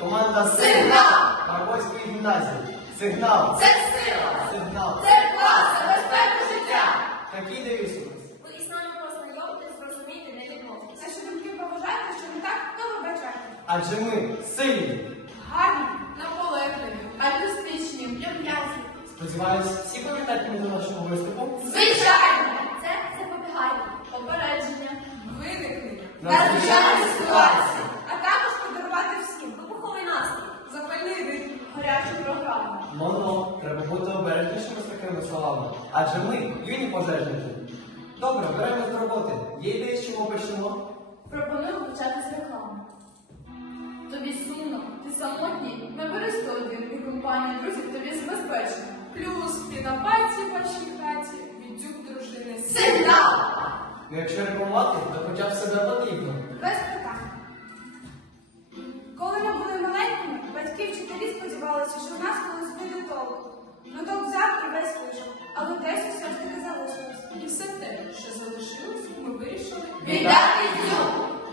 Команда Сигнал! Маркольської гімназії. Сигнал! Це сила! Сигнал! Це клас! Це безпека життя! У нас? Ви із нами познайомитесь, зрозуміти, не відмовитись. Наші думки поважаєте, що не так, то вибачайте. Адже ми сильні. Гарні, наполегливі, артистичні, люб'язні. Сподіваюсь, всі пам'ятатимуть до нашого виступу. Звичайно! Це запобігання, попередження, Виникнення. Надзвичайні ситуації. А також подарувати всім. вибуховий настрій. Запальний гарячу програму. Ну-ну, треба бути обережнішими з такими словами. Адже ми юні пожежники. Добре, беремо до роботи. Є ідеї, з чого почнемо? Пропоную почати з реклами. Тобі сумно, ти самотній, набери 101 і компанія друзів тобі забезпечена. Плюс ти на пальці в вашій хаті, віддюк дружини. Сигнал! Ну, якщо рекламувати, то хоча б себе потрібно. Без питань. Нас колись буде толк. Ну толк і весь вийшов, але десь усе ж таки залишилось. І все те, що залишилось, ми вирішили Віддати цю!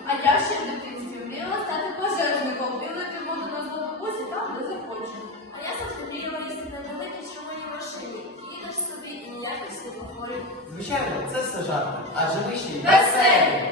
А я ще в дитинстві мріяла стати пожежником і лити воду на злобобузі там, де захочу. А я завжди мріяла їздити на великій червоній машині. Їдеш собі і ніяких світлофорів. Звичайно, це все жарт. Адже ми ще й Веселі!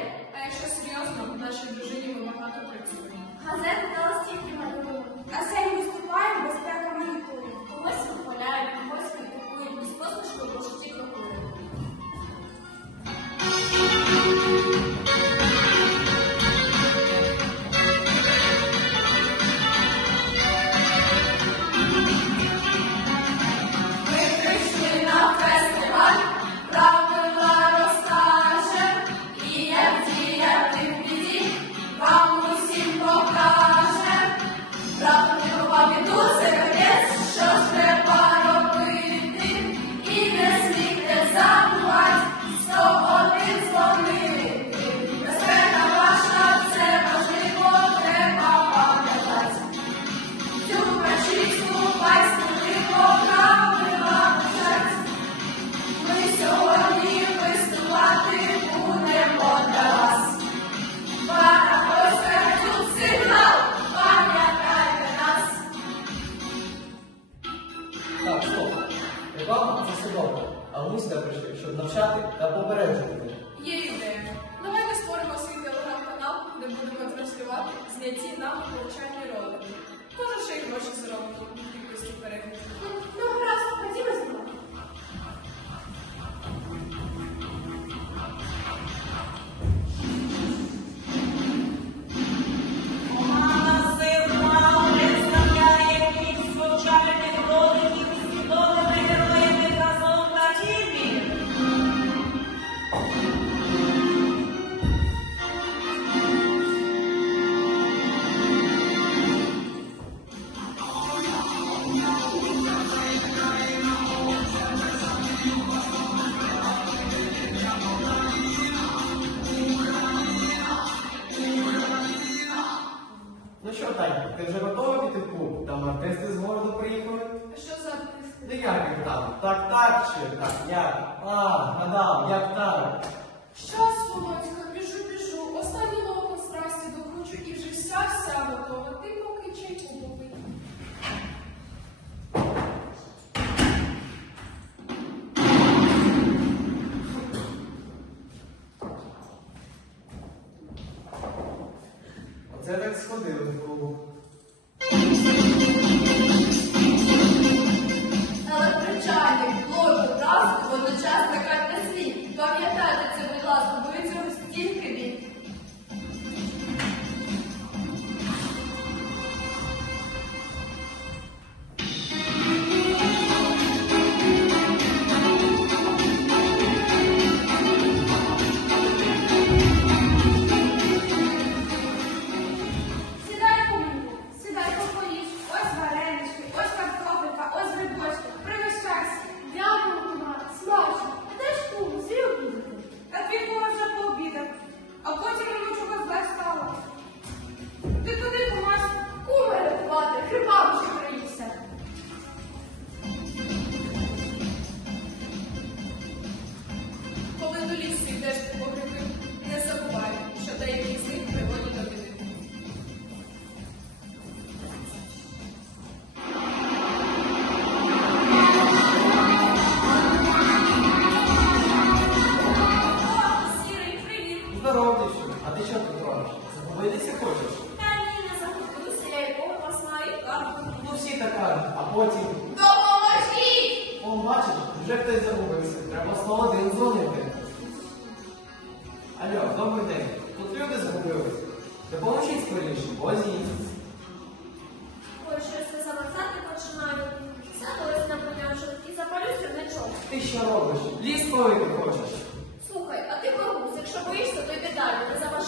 Так, так? Як? А, гадав, як так? Щас, екран, а потім... Допоможіть! О, бачите, вже хтось загубився. Треба 101 дзвонити. Алло, добрий день. Тут люди загубились. Допоможіть скоріше, возіть. Ой, щось це замерзати починаю. Садусь на поняшок і запалюся в нічок. Ти що робиш? Ліс полити хочеш? Слухай, а ти коргуз, якщо боїшся, то йди далі, не заважай.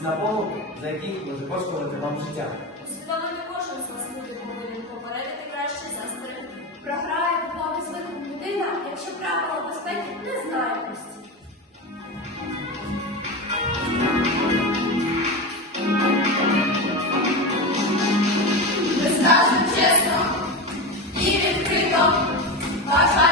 на полу, за який може коштувати вам життя. Усвідомити кожен з вас буде повинен попередити краще застерегти. Програє буває звикла людина, якщо правила безпеки не знає прості. Чесно і відкрито. Бажаю